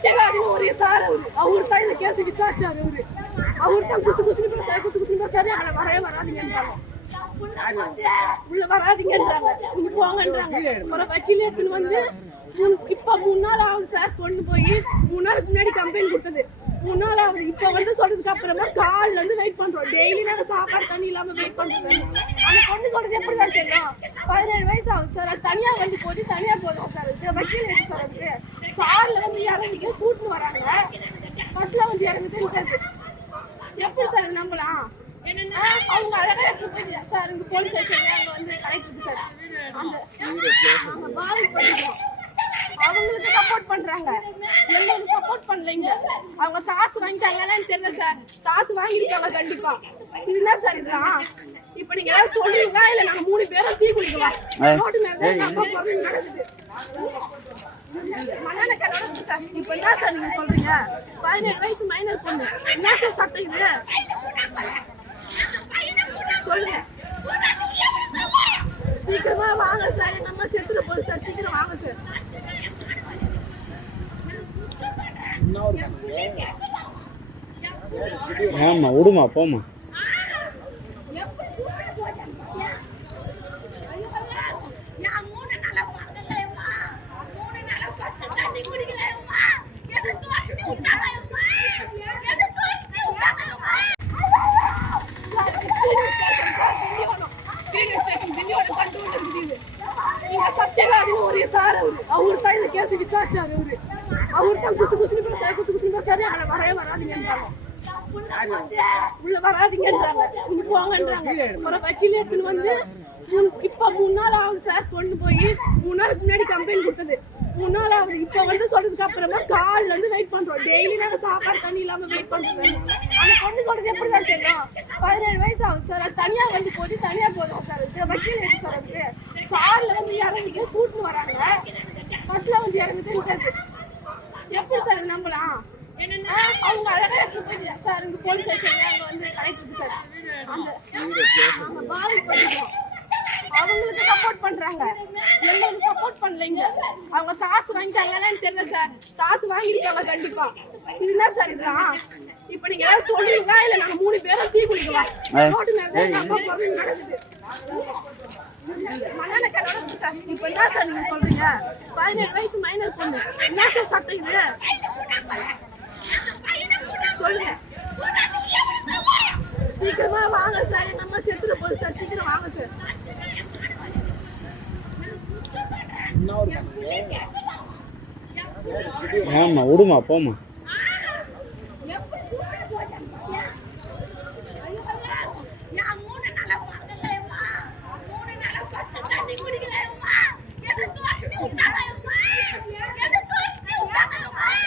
சத்தியராஜ் ஒரு சார் அவரு தான் இந்த கேஸ் விசாரிச்சாரு. அவரு தான் குசு குசுன்னு பேசாரு. அவளை வரவே வராதிங்கன்றாங்க, உள்ள வராதிங்கன்றாங்க, இங்க போங்கன்றாங்க. ஒரு வக்கீல் எடுத்துன்னு வந்து இப்ப 3 நாள் ஆகுது சார். கொண்டு போய் 3 நாளுக்கு முன்னாடி கம்ப்ளைண்ட் கொடுத்தது. 3 நாள் ஆகுது. இப்ப வந்து சொல்றதுக்கு அப்புறமா கால்ல இருந்து வெயிட் பண்றோம். டெய்லி நாங்க சாப்பாடு தண்ணி இல்லாம வெயிட் பண்றோம். அந்த பொண்ணு சொல்றது எப்படி சார் தெரியும்? 17 வயசு ஆகுது சார். அது தனியா வந்து போது தனியா போதும் சார். வக்கீல் எடுத்து சார் அதுக்கு கார்ல வந்து இறங்கிக்க கூட்டின்னு வராங்க. பஸ்ல வந்து இறங்குது. எப்படி சார் நம்பலாம்? அவங்க அழகா எடுத்து போய் சார் இங்க போலீஸ் ஸ்டேஷன்ல அங்க வந்து கரெக்ட் சார். அந்த பாதிப்பு அவங்களுக்கு சப்போர்ட் பண்றாங்க, எங்களுக்கு சப்போர்ட் பண்ணலைங்க. அவங்க காசு வாங்கிட்டாங்கன்னு தெரியல சார். காசு வாங்கிருக்காங்க கண்டிப்பா. இது என்ன சார் இதெல்லாம்? இப்ப நீங்க ஏதாவது சொல்லுவீங்களா இல்ல நாங்க 3 பேரும் தீ குளிக்கலாம் ரோட்டு மேல நடக்குது. மண்ணெண்ண கடை சார். இப்ப என்ன சார் நீங்க சொல்றீங்க? 17 வயசு மைனர் பொண்ணு. என்ன சார் சட்டம் இது? சொல்லுங்க, சீக்கிரமா வாங்க சார். நம்ம செத்துற போகுது சார். சீக்கிரம் வாங்க சார். ஆமா விடுமா போமா. சத்தியராஜ் ஒரு சார் அவரு தான் இந்த கேஸ் விசாரிச்சாரு. அவரு தான் குசு குசுன்னு பேசாரு. அவளை வரவே வராதிங்கன்றாங்க, உள்ள வராதிங்கன்றாங்க, இங்க போங்கன்றாங்க. ஒரு வக்கீல் எடுத்துன்னு வந்து இப்ப 3 நாள் ஆகுது சார். கொண்டு போய் 3 நாளுக்கு முன்னாடி கம்ப்ளைண்ட் கொடுத்தது. 3 நாள் ஆகுது. இப்ப வந்து சொல்றதுக்கு அப்புறமா கால்ல இருந்து வெயிட் பண்றோம். டெய்லி நாங்க சாப்பாடு தண்ணி இல்லாம வெயிட் பண்றோம். அந்த பொண்ணு சொல்றது எப்படி சார் தெரியும்? 17 வயசு ஆகுது சார். அது தனியா வந்து போது தனியா போதும் சார். வக்கீல் எடுத்து சார் அதுக்கு கார்ல வந்து இறங்கிக்க கூட்டின்னு வராங்க. பஸ்ல வந்து இறங்குது. எப்படி சார் நம்பலாம்? அவங்க அழகா எடுத்து போய் சார் இங்க போலீஸ் ஸ்டேஷன்ல அங்க வந்து கரெக்ட் சார். அந்த பாதிப்பு அவங்களுக்கு சப்போர்ட் பண்றாங்க, எங்களுக்கு சப்போர்ட் பண்ணலைங்க. அவங்க காசு வாங்கிட்டாங்கன்னு தெரியல சார். காசு வாங்கிருக்காங்க கண்டிப்பா. இது என்ன சார் இதெல்லாம்? இப்ப நீங்க ஏதாவது சொல்லுவீங்களா இல்ல நாங்க 3 பேரும் தீ குளிக்கலாம் ரோட்டு மேல நடக்குது. மண்ணெண்ண கடை சார். இப்ப என்ன சார் நீங்க சொல்றீங்க? 17 வயசு மைனர் பொண்ணு. என்ன சார் சட்டம் இது? சொல்லுங்க, சீக்கிரமா வாங்க சார். நம்ம செத்துற போகுது சார். சீக்கிரம் வாங்க சார். ஆமா விடுமா போமா.